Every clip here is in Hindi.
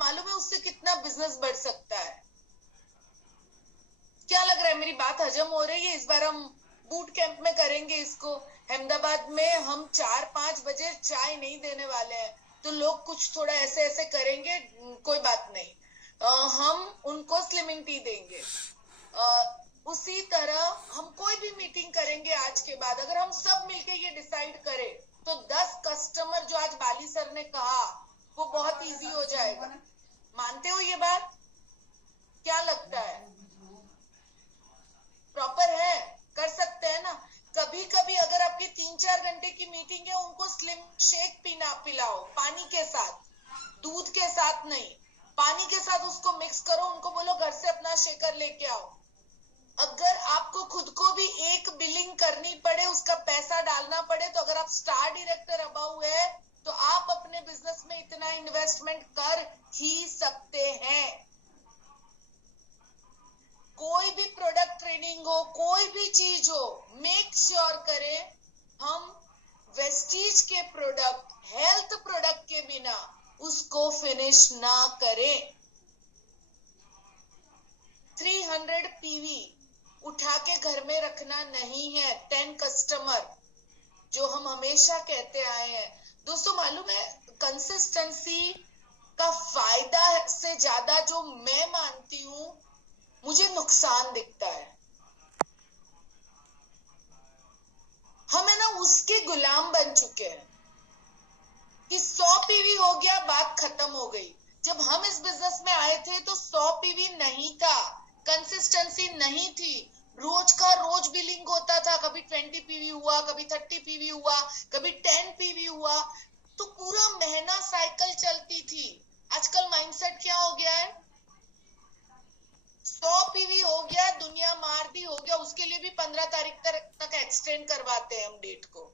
मालूम है उससे कितना बिजनेस बढ़ सकता है। क्या लग रहा है, मेरी बात हजम हो रही है? इस बार हम बूट कैंप में करेंगे इसको। अहमदाबाद में हम 4-5 बजे चाय नहीं देने वाले हैं, तो लोग कुछ थोड़ा ऐसे ऐसे करेंगे, कोई बात नहीं। हम उनको स्लिमिंग टी देंगे। उसी तरह हम कोई भी मीटिंग करेंगे आज के बाद, अगर हम सब मिलके ये डिसाइड करें तो 10 कस्टमर जो आज बाली सर ने कहा वो बहुत इजी हो जाएगा। मानते हो ये बात? क्या लगता है? प्रॉपर है? कर सकते हैं ना? कभी कभी अगर आपकी 3-4 घंटे की मीटिंग है, उनको स्लिम शेक पिलाओ, पानी के साथ, दूध के साथ नहीं, पानी के साथ उसको मिक्स करो, उनको बोलो घर से अपना शेकर लेके आओ। अगर आपको खुद को भी एक बिलिंग करनी पड़े, उसका पैसा डालना पड़े, तो अगर आप स्टार डायरेक्टर अबाउ है तो आप अपने बिजनेस में इतना इन्वेस्टमेंट कर ही सकते हैं। कोई भी प्रोडक्ट ट्रेनिंग हो, कोई भी चीज हो, मेक श्योर करें हम वेस्टीज के प्रोडक्ट, हेल्थ प्रोडक्ट के बिना उसको फिनिश ना करें। 300 पीवी उठा के घर में रखना नहीं है। 10 कस्टमर जो हम हमेशा कहते आए हैं। दोस्तों मालूम है, कंसिस्टेंसी का फायदा से ज्यादा जो मैं मानती हूं, मुझे नुकसान दिखता है। हम है ना उसके गुलाम बन चुके हैं कि 100 पीवी हो गया, बात खत्म हो गई। जब हम इस बिजनेस में आए थे तो 100 पीवी नहीं था, कंसिस्टेंसी नहीं थी, रोज का रोज बिलिंग होता था। कभी 20 पीवी हुआ, कभी 30 पीवी हुआ, कभी 10 पीवी हुआ, तो पूरा महीना साइकिल चलती थी। आजकल माइंडसेट क्या हो गया है? 100 पीवी हो गया, दुनिया मार दी, हो गया, उसके लिए भी 15 तारीख तक एक्सटेंड करवाते हैं हम डेट को।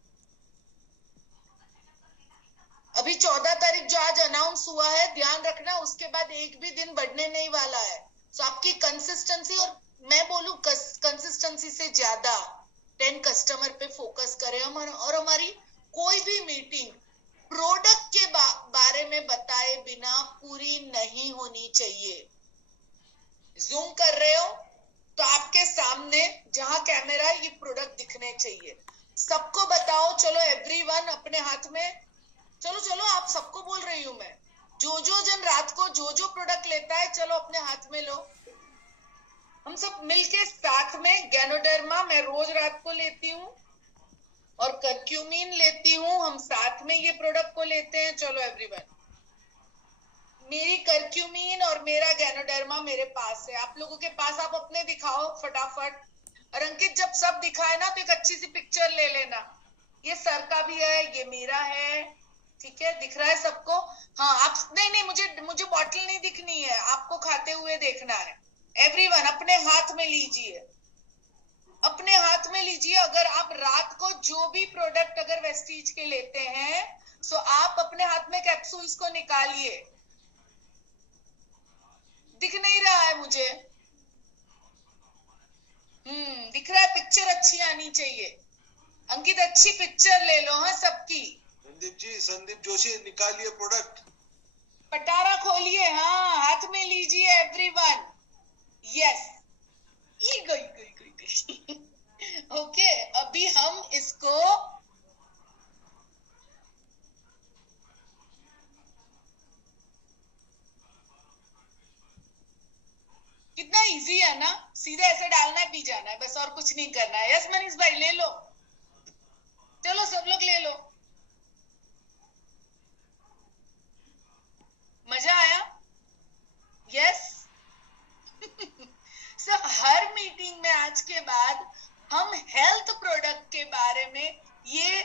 अभी 14 तारीख जो आज अनाउंस हुआ है, ध्यान रखना, उसके बाद एक भी दिन बढ़ने नहीं वाला है। तो आपकी कंसिस्टेंसी, और मैं बोलूं कंसिस्टेंसी से ज्यादा 10 कस्टमर पे फोकस करें हम, और हमारी कोई भी मीटिंग प्रोडक्ट के बारे में बताए बिना पूरी नहीं होनी चाहिए। जूम कर रहे हो तो आपके सामने जहां कैमरा है, ये प्रोडक्ट दिखने चाहिए। सबको बताओ, चलो एवरीवन अपने हाथ में, चलो आप सबको बोल रही हूं मैं, जो जन रात को जो प्रोडक्ट लेता है, चलो अपने हाथ में लो। हम सब मिलके साथ में, गैनोडर्मा मैं रोज रात को लेती हूँ और कर्क्यूमिन लेती हूँ, हम साथ में ये प्रोडक्ट को लेते हैं। चलो एवरीवन, मेरी कर्क्यूमिन और मेरा गैनोडर्मा मेरे पास है, आप लोगों के पास, आप अपने दिखाओ फटाफट। और अंकित, जब सब दिखाए ना तो एक अच्छी सी पिक्चर ले लेना। ये सर का भी है, ये मेरा है, ठीक है? दिख रहा है सबको? हाँ, आप नहीं, मुझे बॉटल नहीं दिखनी है, आपको खाते हुए देखना है। एवरीवन अपने हाथ में लीजिए, अपने हाथ में लीजिए। अगर आप रात को जो भी प्रोडक्ट अगर वेस्टीज के लेते हैं, तो आप अपने हाथ में कैप्सूल्स को निकालिए। दिख नहीं रहा है मुझे? दिख रहा है? पिक्चर अच्छी आनी चाहिए। अंकित, अच्छी पिक्चर ले लो हाँ सबकी। संदीप जी, संदीप जोशी, निकालिए प्रोडक्ट, पटारा खोलिए, हाँ हाथ में लीजिए एवरीवन। यस, गई। ओके, अभी हम इसको कितना इजी है ना, सीधे ऐसे डालना है, पी जाना है, बस और कुछ नहीं करना है। यस मनीष भाई, ले लो, चलो सब लोग ले लो। मजा आया? यस। सो हर मीटिंग में आज के बाद हम हेल्थ प्रोडक्ट के बारे में ये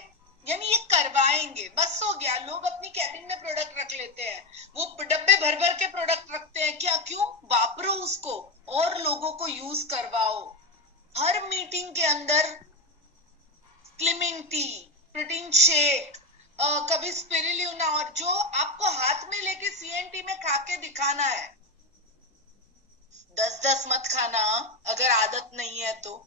करवाएंगे। बस हो गया, लोग अपनी कैबिन में प्रोडक्ट रख लेते हैं, वो डब्बे भर भर के प्रोडक्ट रखते हैं। क्या? क्यों? वापरो उसको और लोगों को यूज करवाओ। हर मीटिंग के अंदर स्लिमिंग टी, प्रोटीन शेक, कभी स्पिरुलिना, और जो आपको हाथ में लेके सीएनटी में खा के दिखाना है। 10-10 मत खाना अगर आदत नहीं है तो,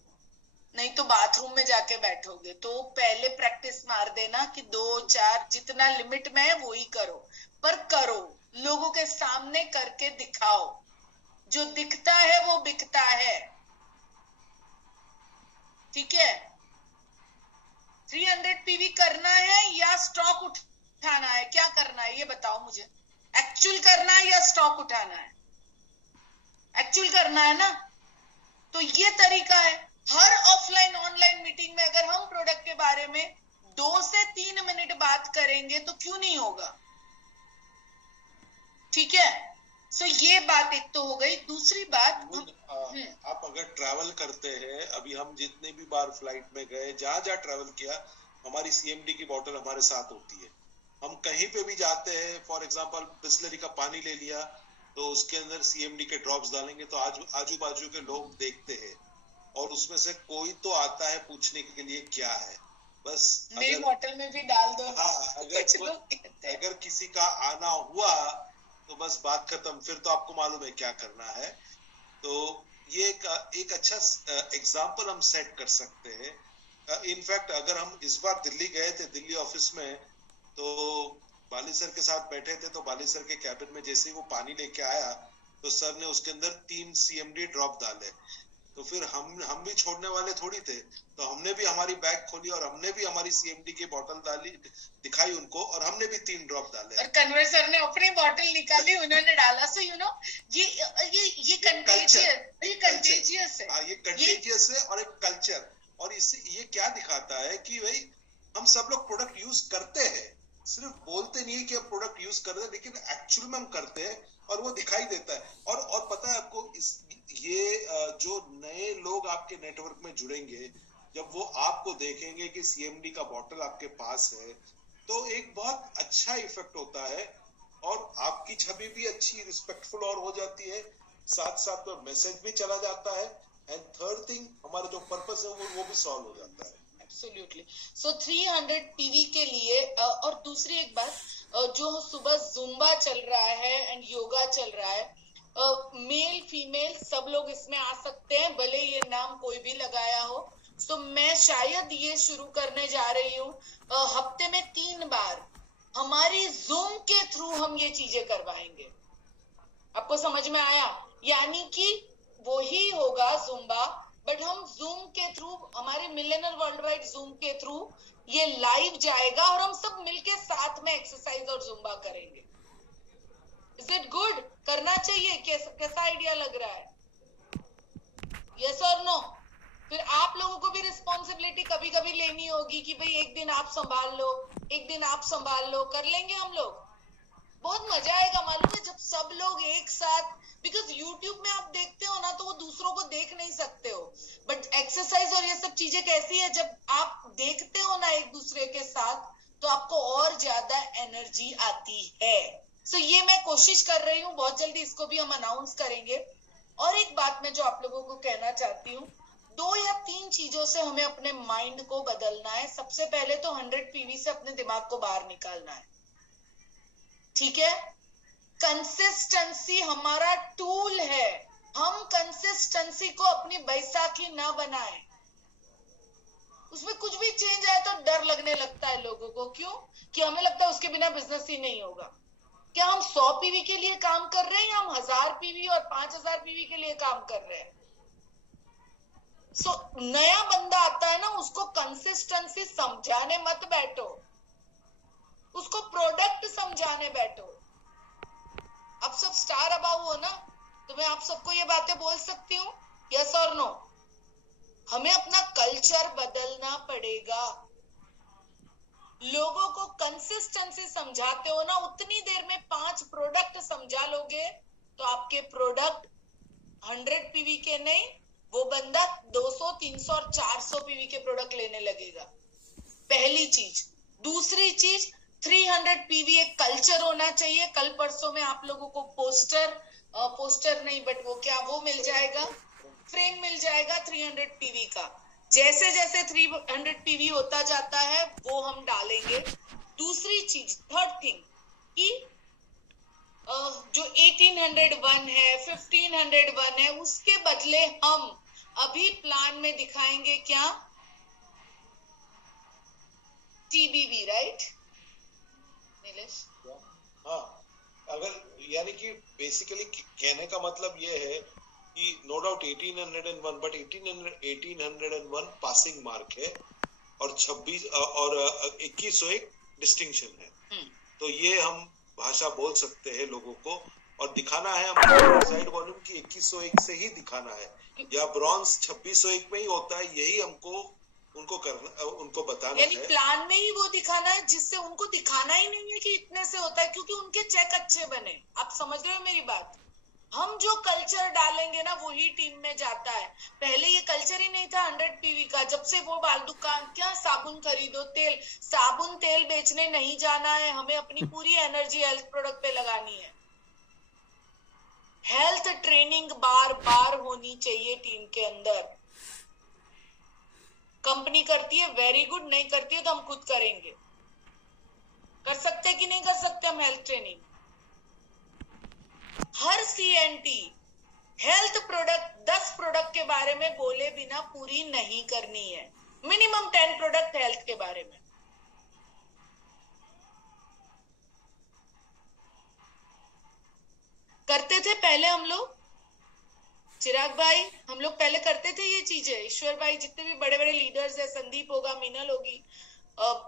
नहीं तो बाथरूम में जाके बैठोगे। तो पहले प्रैक्टिस मार देना कि 2-4 जितना लिमिट में है वो ही करो, पर करो। लोगों के सामने करके दिखाओ। जो दिखता है वो बिकता है, ठीक है। 300 पीवी करना है या स्टॉक उठाना है, क्या करना है ये बताओ मुझे। एक्चुअल करना है या स्टॉक उठाना है? एक्चुअल करना है ना। तो ये तरीका है। हर ऑफलाइन ऑनलाइन मीटिंग में अगर हम प्रोडक्ट के बारे में 2 से 3 मिनट बात करेंगे तो क्यों नहीं होगा, ठीक है। सो ये बात एक तो हो गई। दूसरी बात, आप अगर ट्रैवल करते हैं, अभी हम जितने भी बार फ्लाइट में गए, जहां जहां ट्रैवल किया, हमारी सीएमडी की बोतल हमारे साथ होती है। हम कहीं पे भी जाते हैं, फॉर एग्जांपल बिस्लरी का पानी ले लिया तो उसके अंदर सीएमडी के ड्रॉप्स डालेंगे तो आजू बाजू के लोग देखते हैं और उसमें से कोई तो आता है पूछने के लिए क्या है, बस मेरी बोतल में भी डाल दो। हाँ, अगर किसी का आना हुआ तो बस बात खत्म, फिर तो आपको मालूम है क्या करना है। तो ये एक अच्छा एग्जाम्पल हम सेट कर सकते हैं। इनफैक्ट अगर हम इस बार दिल्ली गए थे, दिल्ली ऑफिस में, तो बाली सर के साथ बैठे थे, तो बाली सर के कैबिन में जैसे ही वो पानी लेके आया तो सर ने उसके अंदर 3 सीएमडी ड्रॉप डाले। तो फिर हम भी छोड़ने वाले थोड़ी थे, तो हमने भी हमारी बैग खोली और हमने भी हमारी सीएमडी की बोतल डाली, दिखाई उनको, और हमने भी 3 ड्रॉप डाले। और कन्वर सर ने अपनी बोतल निकाली, उन्होंने डाला। सो यू नो ये कंटेजियस है। ये कंटेजियस है और एक कल्चर। और इससे ये क्या दिखाता है कि भाई हम सब लोग प्रोडक्ट यूज करते हैं, सिर्फ बोलते नहीं है कि हम प्रोडक्ट यूज कर रहे हैं, लेकिन एक्चुअल में हम करते हैं और वो दिखाई देता है। और पता है आपको, ये जो नए लोग आपके नेटवर्क में जुड़ेंगे, जब वो आपको देखेंगे कि सीएमडी का बॉटल आपके पास है, तो एक बहुत अच्छा इफेक्ट होता है और आपकी छवि भी अच्छी, रिस्पेक्टफुल और हो जाती है, साथ साथ में मैसेज भी चला जाता है, एंड थर्ड थिंग, हमारा जो पर्पस है वो भी सॉल्व हो जाता है। एब्सोल्युटली। सो 300 पीवी के लिए और दूसरी एक बात, जो सुबह जुम्बा चल रहा है एंड योगा चल रहा है, मेल फीमेल सब लोग इसमें आ सकते हैं, भले ये नाम कोई भी लगाया हो। सो मैं शायद ये शुरू करने जा रही हूँ, हफ्ते में 3 बार हमारी जूम के थ्रू हम ये चीजें करवाएंगे। आपको समझ में आया? यानी कि वो ही होगा जुम्बा, बट हम जूम के थ्रू, हमारे मिलेनियर वर्ल्ड वाइड जूम के थ्रू ये लाइव जाएगा और हम सब मिलके साथ में एक्सरसाइज और जुम्बा करेंगे। Is it good? करना चाहिए? कैसा आइडिया लग रहा है? यस और नो? फिर आप लोगों को भी रिस्पॉन्सिबिलिटी कभी कभी लेनी होगी कि भाई एक दिन आप संभाल लो, एक दिन आप संभाल लो। कर लेंगे हम लोग, बहुत मजा आएगा। मालूम है जब सब लोग एक साथ, बिकॉज यूट्यूब में आप देखते हो ना तो वो दूसरों को देख नहीं सकते हो, बट एक्सरसाइज और ये सब चीजें कैसी है, जब आप देखते हो ना एक दूसरे के साथ तो आपको और ज्यादा एनर्जी आती है। सो ये मैं कोशिश कर रही हूँ, बहुत जल्दी इसको भी हम अनाउंस करेंगे। और एक बात मैं जो आप लोगों को कहना चाहती हूँ, 2 या 3 चीजों से हमें अपने माइंड को बदलना है। सबसे पहले तो 100 पीवी से अपने दिमाग को बाहर निकालना है, ठीक है। कंसिस्टेंसी हमारा टूल है, हम कंसिस्टेंसी को अपनी बैसाखी ना बनाएं। उसमें कुछ भी चेंज आए तो डर लगने लगता है लोगों को। क्यों? कि हमें लगता है उसके बिना बिजनेस ही नहीं होगा। क्या हम 100 पीवी के लिए काम कर रहे हैं या हम 1000 पीवी और 5000 पीवी के लिए काम कर रहे हैं? सो नया बंदा आता है ना, उसको कंसिस्टेंसी समझाने मत बैठो, उसको प्रोडक्ट समझाने बैठो। आप सब स्टार अबाव हो ना, तो मैं आप सबको ये बातें बोल सकती हूँ, यस और नो? हमें अपना कल्चर बदलना पड़ेगा। लोगों को कंसिस्टेंसी समझाते हो ना, उतनी देर में 5 प्रोडक्ट समझा लोगे तो आपके प्रोडक्ट 100 पीवी के नहीं, वो बंदा 200, 300 और 400 पीवी के प्रोडक्ट लेने लगेगा। पहली चीज। दूसरी चीज, 300 पीवी एक कल्चर होना चाहिए। कल परसों में आप लोगों को पोस्टर नहीं, बट वो क्या, वो मिल जाएगा, फ्रेम मिल जाएगा 300 पीवी का। जैसे जैसे 300 पीवी होता जाता है वो हम डालेंगे। दूसरी चीज, थर्ड थिंग, कि जो 1801 है, 1501 है, उसके बदले हम अभी प्लान में दिखाएंगे क्या, TBV, राइट नीलेश? अगर यानी कि बेसिकली कहने का मतलब ये है कि no doubt 1801 but 1801 passing mark है और 26 और 2101 डिस्टिंक्शन है। तो ये हम भाषा बोल सकते हैं लोगों को, और दिखाना है हमको साइड वॉल्यूम की 2101 से ही दिखाना है, या ब्रॉन्ज 2601 में ही होता है, यही हमको उनको करना, उनको बताना यानी है। प्लान में ही वो दिखाना है, जिससे उनको दिखाना ही नहीं है कि इतने से होता है, क्योंकि उनके चेक अच्छे बने। आप समझ रहे हो मेरी बात? हम जो कल्चर डालेंगे ना वही टीम में जाता है। पहले ये कल्चर ही नहीं था 100 पीवी का। जब से वो बाल दुकान, क्या साबुन खरीदो, तेल, साबुन तेल बेचने नहीं जाना है हमें, अपनी पूरी एनर्जी हेल्थ प्रोडक्ट पे लगानी है। हेल्थ ट्रेनिंग बार बार होनी चाहिए टीम के अंदर। कंपनी करती है वेरी गुड, नहीं करती है तो हम खुद करेंगे। कर सकते कि नहीं कर सकते हम हेल्थ ट्रेनिंग? हर सीएनटी हेल्थ प्रोडक्ट 10 प्रोडक्ट के बारे में बोले बिना पूरी नहीं करनी है। मिनिमम 10 प्रोडक्ट हेल्थ के बारे में। करते थे पहले हम लोग, चिराग भाई, हम लोग पहले करते थे ये चीजें। ईश्वर भाई, जितने भी बड़े बड़े लीडर्स है, संदीप होगा, मीनल होगी,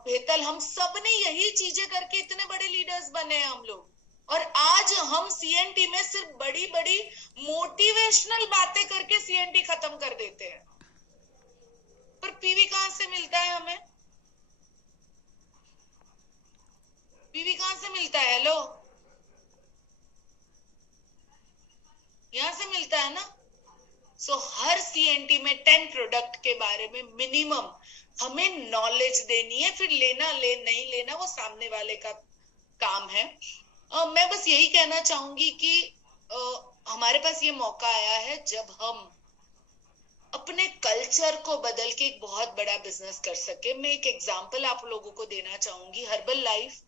हेतल, हम सब ने यही चीजें करके इतने बड़े लीडर्स बने हैं हम लोग। और आज हम सीएनटी में सिर्फ बड़ी बड़ी मोटिवेशनल बातें करके सीएनटी खत्म कर देते हैं। पर पीवी कहां से मिलता है हमें? पीवी कहां से मिलता है? हेलो, यहां से मिलता है ना। सो हर सीएनटी में 10 प्रोडक्ट के बारे में मिनिमम हमें नॉलेज देनी है। फिर लेना ले नहीं लेना वो सामने वाले का काम है। मैं बस यही कहना चाहूंगी कि हमारे पास ये मौका आया है जब हम अपने कल्चर को बदल के एक बहुत बड़ा बिजनेस कर सके। मैं एक एग्जांपल आप लोगों को देना चाहूंगी। हर्बल लाइफ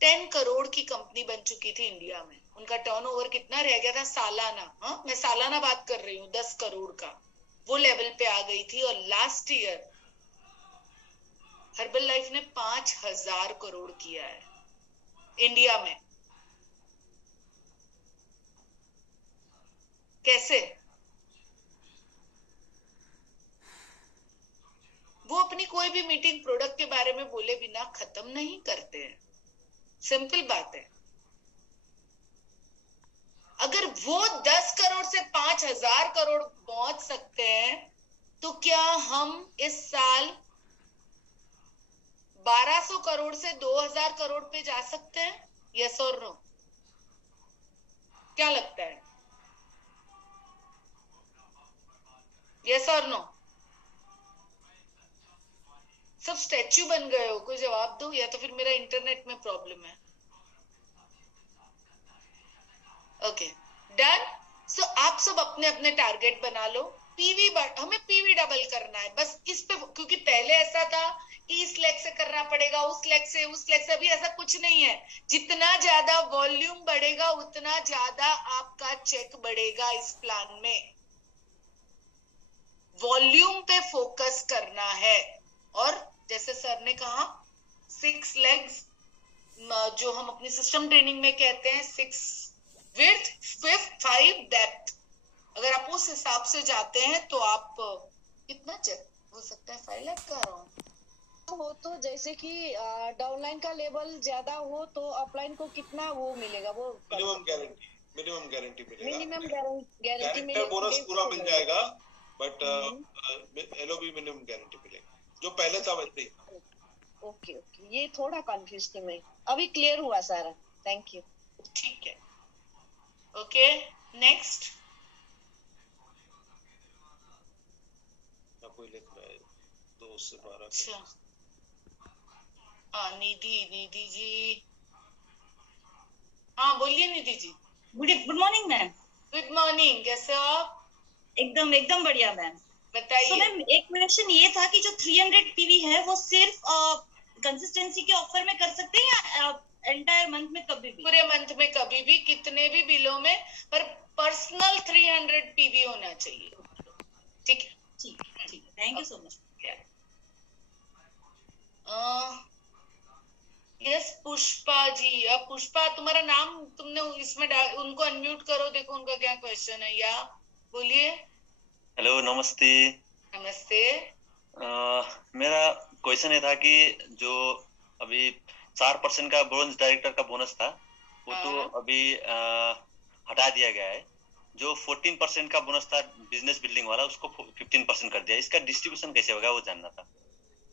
10 करोड़ की कंपनी बन चुकी थी इंडिया में। उनका टर्नओवर कितना रह गया था सालाना? हाँ, मैं सालाना बात कर रही हूँ, 10 करोड़ का वो लेवल पे आ गई थी। और लास्ट ईयर हर्बल लाइफ ने 5000 करोड़ किया है इंडिया में। कैसे? वो अपनी कोई भी मीटिंग प्रोडक्ट के बारे में बोले बिना खत्म नहीं करते हैं। सिंपल बात है। अगर वो 10 करोड़ से 5000 करोड़ पहुंच सकते हैं, तो क्या हम इस साल 1200 करोड़ से 2000 करोड़ पे जा सकते हैं? यस और नो? क्या लगता है? यस और नो? सब स्टैच्यू बन गए हो, कोई जवाब दो, या तो फिर मेरा इंटरनेट में प्रॉब्लम है। Okay, done. सो आप सब अपने अपने टारगेट बना लो। पीवी, हमें पीवी डबल करना है बस इस पे, क्योंकि पहले ऐसा था इस लेग से करना पड़ेगा, उस लेग से, उस लेग से। अभी ऐसा कुछ नहीं है। जितना ज्यादा वॉल्यूम बढ़ेगा उतना ज्यादा आपका चेक बढ़ेगा। इस प्लान में वॉल्यूम पे फोकस करना है। और जैसे सर ने कहा 6 लेग्स, जो हम अपनी सिस्टम ट्रेनिंग में कहते हैं 6 विड्थ, 5 डेप्थ। अगर आप उस हिसाब से जाते हैं तो आप कितना चेक हो सकता है? 5 लाख का अराउंड हो तो जैसे कि डाउनलाइन का लेवल ज्यादा हो तो अपलाइन को कितना वो मिलेगा? वो मिनिमम गारंटी मिलेगा। मिनिमम गारंटी कैरेक्टर बोनस पूरा मिल जाएगा, बट एलओबी मिनिमम गारंटी मिलेगा, जो पहले था वैसे ही। ओके, ये थोड़ा कंफ्यूज थी मैं, अभी क्लियर हुआ सारा। Thank you. ठीक है, ओके, नेक्स्ट। कोई लिख रहा है 2 से 12। अच्छा, हाँ, निधि जी, हाँ बोलिए Nidhi ji. Good morning ma'am. Good morning, कैसे हो आप? एकदम बढ़िया मैम। बताइए। तो मैम एक क्वेश्चन ये था कि जो 300 पीवी है वो सिर्फ कंसिस्टेंसी के ऑफर में कर सकते हैं या एंटायर मंथ में कभी भी? पूरे मंथ में कभी भी, कितने भी बिलों में, पर पर्सनल 300 पीवी होना चाहिए। ठीक है, ठीक, thank you so much. Yes Pushpa ji, अब पुष्पा तुम्हारा नाम तुमने इसमें उनको अनम्यूट करो, देखो उनका क्या क्वेश्चन है। या बोलिए। हेलो, नमस्ते। नमस्ते। मेरा क्वेश्चन ये था कि जो अभी 4% का ब्रोंज डायरेक्टर का बोनस था वो तो अभी हटा दिया गया है। जो 14% का बोनस था बिजनेस बिल्डिंग वाला उसको 15% कर दिया। इसका डिस्ट्रीब्यूशन कैसे होगा वो जानना था।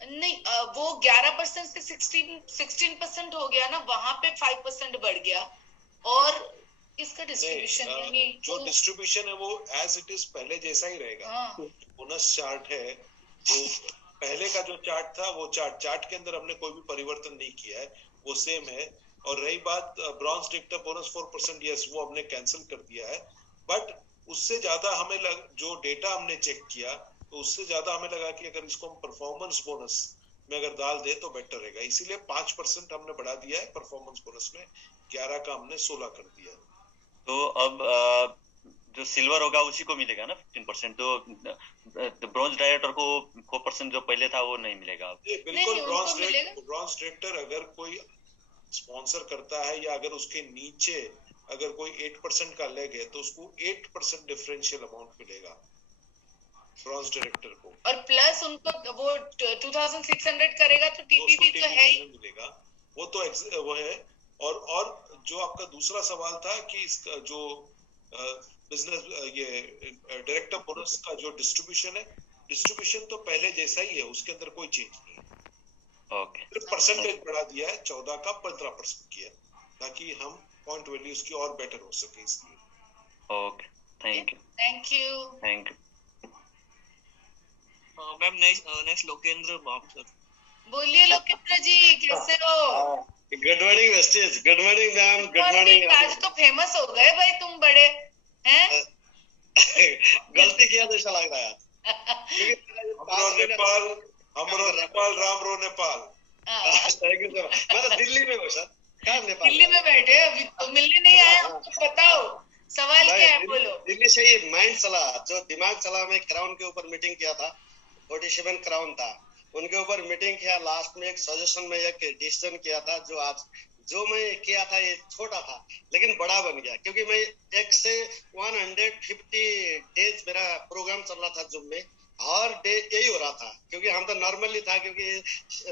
नहीं, वो 11% से 16% हो गया ना, वहां पे 5% बढ़ गया। और इसका डिस्ट्रीब्यूशन यानी जो डिस्ट्रीब्यूशन है वो एज इट इज पहले जैसा ही रहेगा। बोनस चार्ट है तो पहले का जो चार्ट था वो चार्ट के अंदर हमने कोई भी परिवर्तन नहीं किया है, वो सेम है। और रही बात ब्रॉन्ज डायरेक्टर बोनस 4%, यस वो हमने कैंसिल कर दिया है। बट उससे ज्यादा हमें जो डेटा हमने चेक किया तो उससे ज्यादा हमें लगा कि अगर इसको हम परफॉर्मेंस बोनस में अगर डाल दे तो बेटर रहेगा। इसीलिए 5% हमने बढ़ा दिया है परफॉर्मेंस बोनस में, 11 का हमने 16 कर दिया। तो अब जो सिल्वर होगा उसी को मिलेगा ना 15%। तो ब्रॉन्ज डायरेक्टर को 4% जो पहले था वो नहीं मिलेगा। बिल्कुल, ब्रॉन्ज डायरेक्टर अगर कोई स्पॉन्सर करता है या अगर उसके नीचे अगर कोई 8% का लेग है तो उसको 8% डिफरेंशियल अमाउंट मिलेगा ब्रॉन्ज डायरेक्टर को। और प्लस उनको वो 2600 करेगा तो टीपीपी तो है ही मिलेगा। वो तो वो है। और जो आपका दूसरा सवाल था कि इसका जो बिजनेस ये डायरेक्टर बोनस का जो डिस्ट्रीब्यूशन है, डिस्ट्रीब्यूशन तो पहले जैसा ही है, उसके अंदर कोई चेंज नहीं है। ओके, सिर्फ परसेंटेज बढ़ा दिया है, 14 का 15% किया ताकि हम पॉइंट वैल्यूज की और बेटर हो सके इसलिए। Okay, thank you. Thank you. Thank you ma'am. Next Lokendra sir. बोलिए लोकेंद्र जी, कैसे हो? Good morning wastage. Good morning ma'am. Good morning. आज तो फेमस हो गए भाई तुम बड़े हैं। गलती किया तो ऐसा लग रहा है हमरो नेपाल राम रो नेपाल। Thank you sir. मैं तो दिल्ली में हूँ सर। कहाँ नेपाल? दिल्ली में बैठे अभी तो मिलने नहीं आए हमको। बताओ सवाल क्या है, बोलो। दिल्ली से ही माइंड चला, जो दिमाग चला। मैं क्राउन के ऊपर मीटिंग किया था, 47 क्राउन था, उनके ऊपर मीटिंग किया। लास्ट में एक सजेशन में एक डिसीजन किया था जो मैं किया था ये छोटा था लेकिन बड़ा बन गया, क्योंकि मैं 1 से 150 डेज मेरा प्रोग्राम चल रहा था जूम में। हर डे यही हो रहा था, क्योंकि हम तो नॉर्मली था, क्योंकि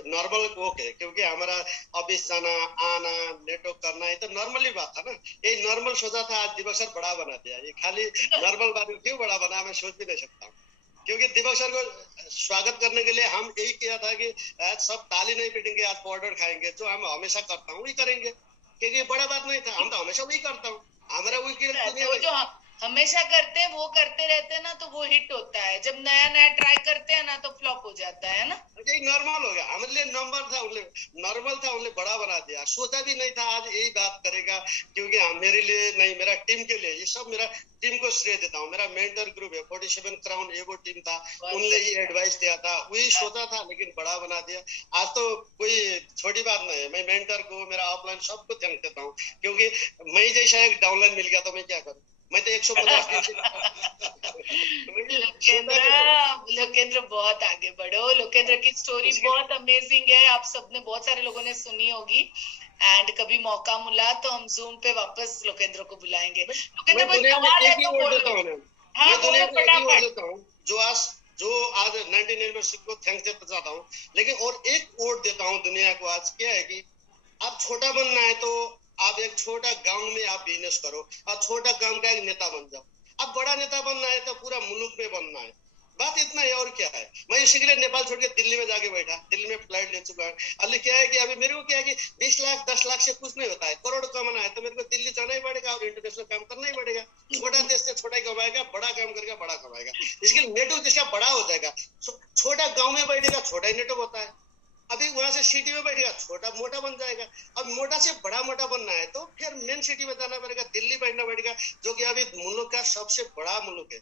नॉर्मल ओके, क्योंकि हमारा ऑफिस जाना आना नेटवर्क करना ये तो नॉर्मली बात था ना। यही नॉर्मल सोचा था, आज दिवस सर बड़ा बना दिया। ये खाली नॉर्मल बात क्यों बड़ा बना मैं सोच भी नहीं सकता हूँ, क्योंकि दीपक सर को स्वागत करने के लिए हम यही किया था कि आज सब ताली नहीं पीटेंगे, आज पाउडर खाएंगे, जो हम हमेशा करता हूँ वही करेंगे, क्योंकि बड़ा बात नहीं था। हम तो हमेशा वही करता हूँ, हमारा वही जो हमेशा करते हैं वो करते रहते हैं ना, तो वो हिट होता है। जब नया नया ट्राई करते हैं ना तो फ्लॉप हो जाता है ना। नॉर्मल हो गया हमारे लिए, नंबर था नॉर्मल था, उन्हें बड़ा बना दिया। सोचा भी नहीं था आज यही बात करेगा, क्योंकि मेरे लिए नहीं, मेरा टीम के लिए, ये सब मेरा टीम को श्रेय देता हूँ। मेरा मेंटर ग्रुप है 47 क्राउन, ये वो टीम था, उनने ये एडवाइस दिया था, वही सोचा था लेकिन बड़ा बना दिया। आज तो कोई छोटी बात नहीं है, मैं मेंटर को, मेरा ऑफलाइन सबको थैंक देता हूँ, क्योंकि मैं जैसा एक डाउनलाइन मिल गया तो मैं क्या करूँ, मैं तो 150 लोकेंद्र बहुत आगे बढ़ो। लोकेंद्र की स्टोरी बहुत अमेजिंग है, आप सबने बहुत सारे लोगों ने सुनी होगी। एंड कभी मौका मिला तो हम जूम पे वापस लोकेंद्र को बुलाएंगे। लोकेंद्र बस सवाल है तो बोलो। हाँ बोलो फटाफट। जो आज 99 मेंबरशिप को थैंक्स देना चाहता हूँ, लेकिन और एक वोट देता हूँ दुनिया को। आज क्या है कि आप छोटा बनना है तो आप एक छोटा गांव में आप बिजनेस करो, और छोटा गांव का एक नेता बन जाओ। अब बड़ा नेता बनना है तो पूरा मुल्क में बनना है, बात इतना है और क्या है। मैं इसी के लिए नेपाल छोड़ के दिल्ली में जाके बैठा, दिल्ली में फ्लाइट ले चुका है। अभी क्या है कि अभी मेरे को क्या है कि 20 लाख 10 लाख से कुछ नहीं होता है, करोड़ कमाना है तो मेरे को दिल्ली जाना ही पड़ेगा और इंटरनेशनल काम करना ही पड़ेगा। छोटा देश से छोटा ही कमाएगा, बड़ा काम करके बड़ा कमाएगा। इसके लिए नेटवर्क जिसका बड़ा हो जाएगा, छोटा गाँव में बैठेगा छोटा ही नेटवर्क होता है, अभी वहां से सिटी में बैठेगा छोटा मोटा बन जाएगा। अब मोटा से बड़ा मोटा बनना है तो फिर मेन सिटी में जाना पड़ेगा, दिल्ली बैठना पड़ेगा, जो कि अभी मुल्क का सबसे बड़ा मुल्क है,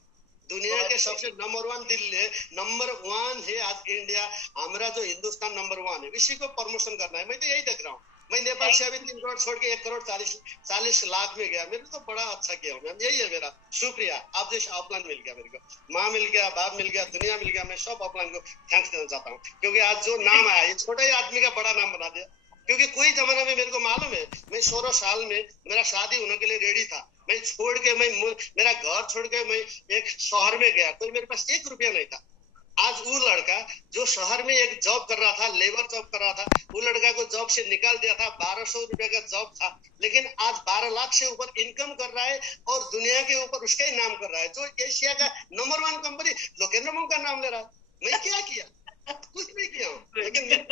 दुनिया के सबसे नंबर 1 दिल्ली है, नंबर 1 है आज इंडिया। हमारा जो हिंदुस्तान नंबर 1 है, इसी को प्रमोशन करना है। मैं तो यही देख रहा हूँ। मैं नेपाल से अभी 3 करोड़ छोड़ के 1 करोड़ 40 लाख में गया, मेरे तो बड़ा अच्छा किया हूँ मैम, यही है मेरा शुक्रिया। आप जैसे ऑफलाइन मिल गया मेरे को, माँ मिल गया, बाप मिल गया, दुनिया मिल गया, मैं सब ऑफलाइन को थैंक्स देना चाहता हूँ, क्योंकि आज जो नाम आया ये छोटा ही आदमी का बड़ा नाम बना दिया। क्योंकि कोई जमाना में मेरे को मालूम है, मैं 16 साल में मेरा शादी होने के लिए रेडी था, मैं छोड़ के मेरा घर छोड़ के मैं एक शहर में गया, कोई मेरे पास 1 रुपया नहीं था। आज वो लड़का जो शहर में एक जॉब कर रहा था, लेबर जॉब कर रहा था, वो लड़का को जॉब से निकाल दिया था, 1200 रुपए का जॉब था, लेकिन आज 12 लाख से ऊपर इनकम कर रहा है और दुनिया के ऊपर उसका ही नाम कर रहा है, जो एशिया का नंबर 1 कंपनी लोकेंद्र मोम का नाम ले रहा है। मैं क्या किया? कुछ नहीं किया हूँ, लेकिन मैं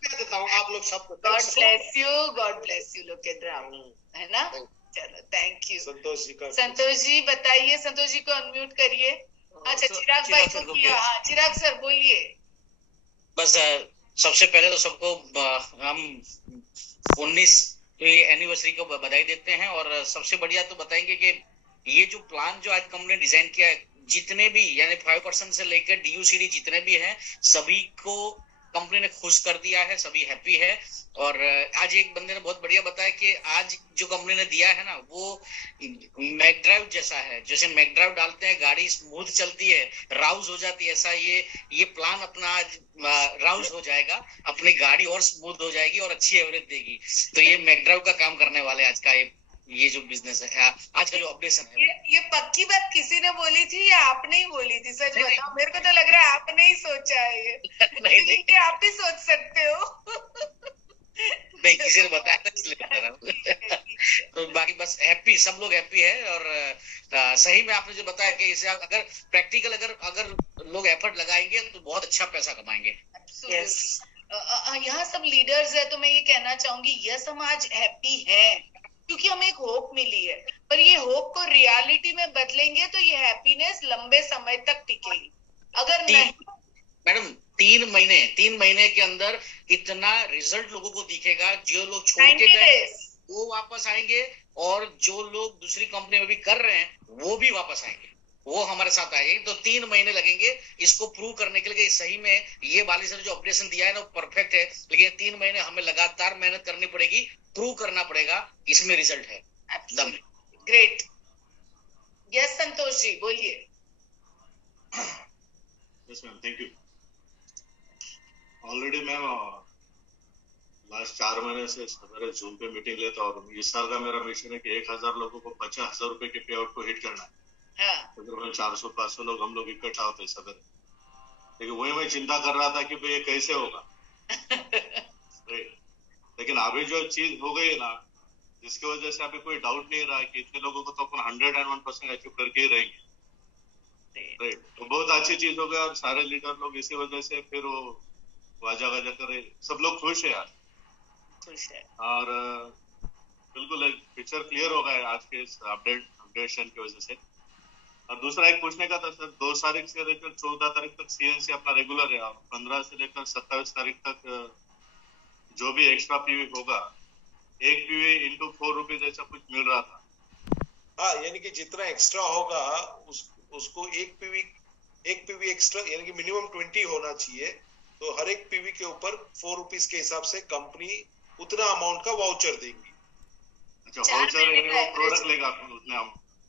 क्या देता हूँ आप लोग सबको। गॉड ब्लेस यू लोकेंद्र, है ना? चलो, थैंक यू। संतोष जी बताइए, संतोष जी को अनम्यूट करिए। अच्छा, चिराग भाई को किया। हाँ, चिराग सर बोलिए। बस सबसे पहले तो सबको हम 19वीं एनिवर्सरी को बधाई देते हैं, और सबसे बढ़िया तो बताएंगे कि ये जो प्लान जो आज कंपनी ने डिजाइन किया है, जितने भी यानी 5% से लेकर DUCD जितने भी हैं, सभी को कंपनी ने खुश कर दिया है, सभी हैप्पी है। और आज एक बंदे ने बहुत बढ़िया बताया कि आज जो कंपनी ने दिया है ना, वो मैक ड्राइव जैसा है। जैसे मैक ड्राइव डालते हैं, गाड़ी स्मूथ चलती है, राउज हो जाती है, ऐसा ये प्लान अपना आज राउज हो जाएगा, अपनी गाड़ी और स्मूथ हो जाएगी और अच्छी एवरेज देगी। तो ये मैक ड्राइव का काम करने वाले आज का ये जो बिजनेस है, आज का जो अपडेशन है, ये पक्की बात किसी ने बोली थी या आपने ही बोली थी? सच बताओ, मेरे को तो लग रहा है आपने ही सोचा है ये। नहीं, आप ही सोच सकते हो। नहीं, किसी ने बताया था इसलिए बता रहा हूँ। तो बाकी बस हैप्पी, सब लोग हैप्पी है। और सही में आपने जो बताया कि इसे अगर प्रैक्टिकल अगर लोग एफर्ट लगाएंगे तो बहुत अच्छा पैसा कमाएंगे। यहाँ सब लीडर्स है, तो मैं ये कहना चाहूंगी, यस हम आज हैप्पी है क्योंकि हमें एक होप मिली है, पर ये होप को रियलिटी में बदलेंगे तो ये हैप्पीनेस लंबे समय तक टिकेगी। अगर नहीं मैडम, 3 महीने के अंदर इतना रिजल्ट लोगों को दिखेगा। जो लोग छोड़ के गए वो वापस आएंगे, और जो लोग दूसरी कंपनी में भी कर रहे हैं वो भी वापस आएंगे, वो हमारे साथ आएंगे। तो 3 महीने लगेंगे इसको प्रूव करने के लिए। सही में ये बाली सर जो ऑपरेशन दिया है ना, परफेक्ट है, लेकिन 3 महीने हमें लगातार मेहनत करनी पड़ेगी, प्रूव करना पड़ेगा, इसमें रिजल्ट है। ग्रेट। यस संतोष जी बोलिए। Yes ma'am, thank you. Already ma'am last 4 महीने से सवेरे जूम पे मीटिंग लेता हूँ, और इस साल का मेरा मिशन है कि 1000 लोगों को 50,000 रुपए के पे आउट को हिट करना है। तकरीबन 400-500 लोग हम लोग इकट्ठा होते हैं सवेरे, लेकिन वही मैं चिंता कर रहा था कि भाई ये कैसे होगा। लेकिन अभी जो चीज हो गई ना, जिसकी वजह से अभी कोई डाउट नहीं रहा कि इतने लोगों को तो अपन 101% अचीव करके ही रहेंगे। राइट, तो बहुत अच्छी चीज हो गई, और सारे लीडर लोग इसी वजह से फिर वो वाजा गाजा कर रहे, सब लोग खुश है यार, खुश है। और बिल्कुल एक पिक्चर क्लियर हो गया आज के इस अपडेशन की वजह से। और दूसरा एक पूछने का था सर, 2 तारीख से लेकर 14 तारीख तक CNC अपना रेगुलर है, और 15 से लेकर 27 तारीख तक जो भी एक्स्ट्रा पीवी होगा, 1 पीवी इंटू 4 रुपीज ऐसा कुछ मिल रहा था। हाँ, यानी कि जितना एक्स्ट्रा होगा उसको 1 पीवी एक्स्ट्रा, यानी कि मिनिमम 20 होना चाहिए। तो हर एक पीवी के ऊपर 4 रुपीज के हिसाब से कंपनी उतना अमाउंट का वाउचर देगी। अच्छा, वाउचर यानी वो प्रोडक्ट लेगा उतना?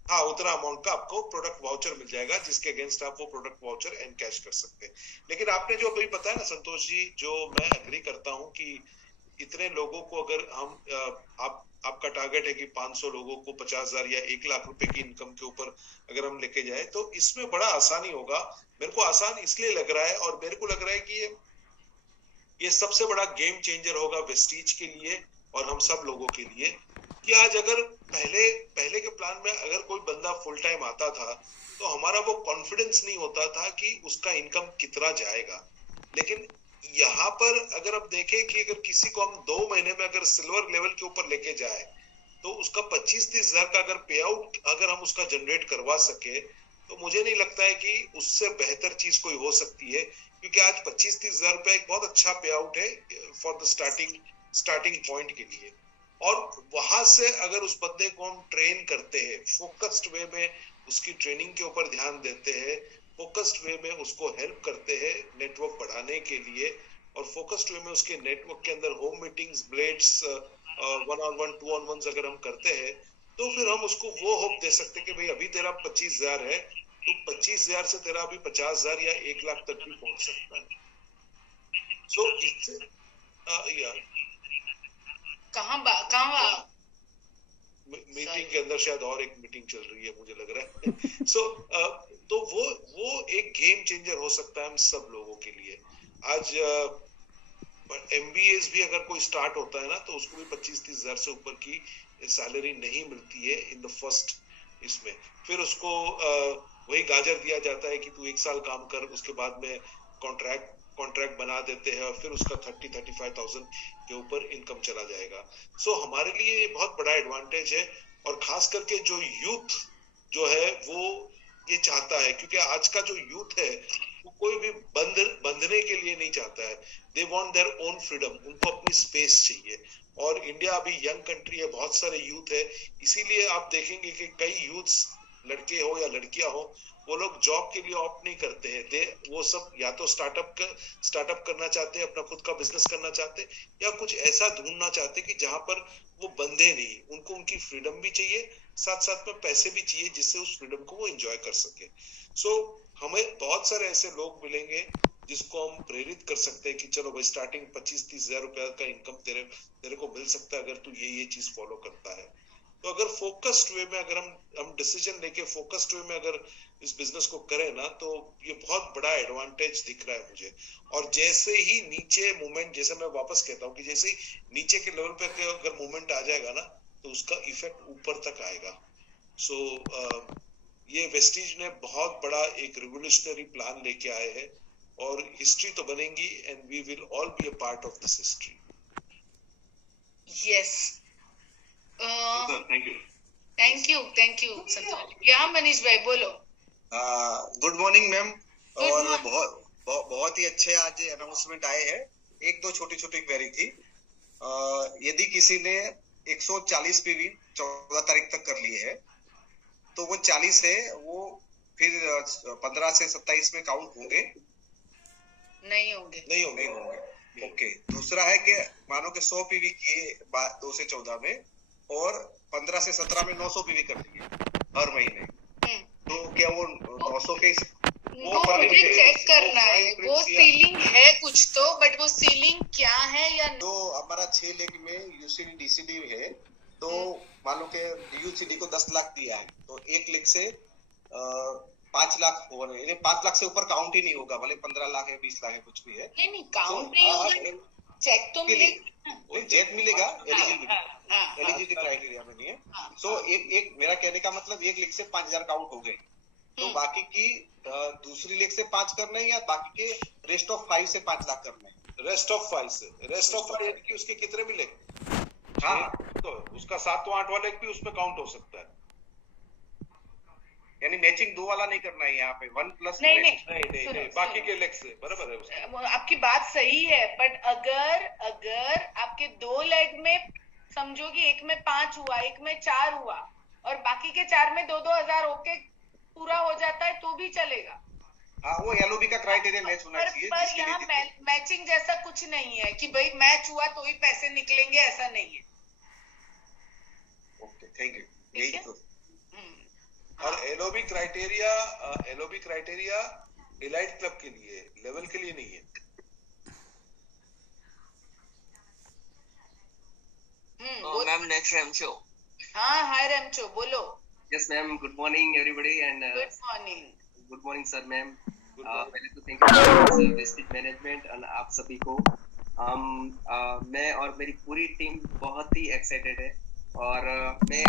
हाँ, उतना अमाउंट का आपको प्रोडक्ट वाउचर मिल जाएगा, जिसके अगेंस्ट आप वो प्रोडक्ट वाउचर एंड कैश कर सकते हैं। लेकिन आपने जो अभी बताया ना संतोष जी, जो मैं एग्री करता हूँ कि इतने लोगों को अगर हम आपका टारगेट है कि 500 लोगों को 50,000 या 1 लाख रुपए की इनकम के ऊपर अगर हम लेके जाए, तो इसमें बड़ा आसानी होगा। मेरे को आसान इसलिए लग रहा है, और मेरे को लग रहा है कि ये सबसे बड़ा गेम चेंजर होगा वेस्टीज के लिए और हम सब लोगों के लिए। कि आज अगर पहले के प्लान में अगर कोई बंदा फुल टाइम आता था, तो हमारा वो कॉन्फिडेंस नहीं होता था कि उसका इनकम कितना जाएगा। लेकिन यहाँ पर अगर आप देखें कि अगर किसी को हम 2 महीने में अगर सिल्वर लेवल के ऊपर लेके जाए, तो उसका 25-30 हजार का अगर पे आउट अगर हम उसका जनरेट करवा सके, तो मुझे नहीं लगता है कि उससे बेहतर चीज कोई हो सकती है। क्योंकि आज 25-30 हजार रुपया एक बहुत अच्छा पे आउट है फॉर द स्टार्टिंग पॉइंट के लिए। और वहां से अगर उस बंदे को हम ट्रेन करते हैं, फोकस्ड वे में उसकी ट्रेनिंग के ऊपर ध्यान देते हैं, फोकस्ड वे में उसको हेल्प करते हैं नेटवर्क बढ़ाने के लिए, और फोकस्ड वे में उसके नेटवर्क के अंदर home meetings, blades, 1-on-1, 2-on-1 अगर हम करते हैं, तो फिर हम उसको वो होप दे सकते कि भाई अभी तेरा 25,000 है, तो 25,000 से तेरा अभी 50,000 या 1 लाख तक भी पहुंच सकता है। सो इससे कहाँ मीटिंग के अंदर शायद और एक मीटिंग चल रही है मुझे लग रहा है। सो तो वो एक गेम चेंजर हो सकता है हम सब लोगों के लिए। आज MBAs भी अगर कोई स्टार्ट होता है ना तो उसको भी 25-30 हजार से ऊपर की सैलरी नहीं मिलती है इन द फर्स्ट इसमें। फिर उसको वही गाजर दिया जाता है कि तू 1 साल काम कर, उसके बाद में कॉन्ट्रैक्ट बना देते हैं और फिर उसका 30-35,000 के ऊपर इनकम चला जाएगा। सो हमारे लिए ये बहुत बड़ा एडवांटेज है और खास करके जो यूथ जो है वो ये चाहता है, क्योंकि आज का जो यूथ है वो कोई भी बंधने के लिए नहीं चाहता है। They want their own freedom, उनको अपनी स्पेस चाहिए। और इंडिया अभी यंग कंट्री है, बहुत सारे यूथ है, इसीलिए आप देखेंगे कि कई यूथ्स, लड़के हो या लड़कियां हो, वो लोग जॉब के लिए ऑप्ट नहीं करते हैं। वो सब या तो स्टार्टअप करना चाहते हैं, अपना खुद का बिजनेस करना चाहते हैं, या कुछ ऐसा ढूंढना चाहते हैं कि जहां पर वो बंधे नहीं। उनको उनकी फ्रीडम भी चाहिए, साथ साथ में पैसे भी चाहिए जिससे उस फ्रीडम को वो एंजॉय कर सके। सो हमें बहुत सारे ऐसे लोग मिलेंगे जिसको हम प्रेरित कर सकते हैं कि चलो भाई स्टार्टिंग 25-30 हजार रुपया का इनकम तेरे को मिल सकता है अगर तू ये चीज फॉलो करता है। तो अगर फोकस्ड वे में अगर हम डिसीजन लेके फोकस्ड वे में अगर इस बिजनेस को करें ना, तो ये बहुत बड़ा एडवांटेज दिख रहा है मुझे। और जैसे ही नीचे मूवमेंट, जैसे मैं वापस कहता हूँ कि जैसे ही नीचे के लेवल पे अगर मूवमेंट आ जाएगा ना तो उसका इफेक्ट ऊपर तक आएगा। सो ये वेस्टीज ने बहुत बड़ा एक रिवोल्यूशनरी प्लान लेके आए हैं और हिस्ट्री तो बनेगी and we will all be a part of this history. Yes, thank you Santosh. यहाँ मनीष भाई बोलो। Good morning ma'am. और बहुत ही अच्छे आज अनाउंसमेंट आए हैं। 1-2 छोटी क्वेरी थी। यदि किसी ने 140 PV 14 तारीख तक कर लिए है तो वो 40 है, वो फिर 15 से 27 में काउंट होंगे? नहीं होंगे। ओके। दूसरा है कि मानो कि 100 PV किए 2 से 14 में और 15 से 17 में 900 PV कर दिए हर महीने, तो क्या वो 900 के वो मुझे चेक करना है, वो सीलिंग है कुछ तो, बट वो सीलिंग क्या है या तो हमारा 6 लाख में UCD DCD है, तो मान लो कि UCD को 10 लाख दिया है तो 1 लाख से 5 लाख हो रहे हैं। 5 लाख से ऊपर काउंट ही नहीं होगा, भले 15 लाख है 20 लाख है कुछ भी है, नहीं काउंट नहीं होगा। चेक तो मिलेगा, चेक मिलेगा, एलिजिबिलिटी क्राइटेरिया में नहीं है। सो एक मेरा कहने का मतलब 1 लाख से 5,000 काउंट हो गए, तो बाकी की दूसरी लेग से 5 करना है या बाकी के रेस्ट ऑफ 5 से 5 लाख करना है? रेस्ट ऑफ 5 से, रेस्ट ऑफ 5 की उसके कितने मिले? हाँ, तो उसका 7 तो 8 वाला भी उसमें काउंट हो सकता है। यानी मैचिंग 2 वाला नहीं करना है यहाँ पे, 1 प्लस नहीं, बाकी के लेग से बराबर है। आपकी बात सही है, बट अगर आपके 2 लेग में समझो कि एक में 5 हुआ, एक में 4 हुआ और बाकी के 4 में 2-2 हजार होके पूरा हो जाता है तो भी चलेगा। हाँ, वो LOB का क्राइटेरिया मैच होना चाहिए। पर यहाँ मैचिंग जैसा कुछ नहीं है कि भाई मैच हुआ तो ही पैसे निकलेंगे, ऐसा नहीं है। Okay, thank you. यही तो। और LOB क्राइटेरिया एलाइट क्लब के लिए, लेवल के लिए नहीं है। Ma'am next Remcho. हाँ, हाय रेमचो, बोलो। Yes, ma'am. Good morning, everybody, and good morning. Good morning, sir, ma'am. पहले तो thank you वेस्टेज मैनेजमेंट और आप सभी को। मैं और मेरी पूरी टीम बहुत ही एक्साइटेड है और मैं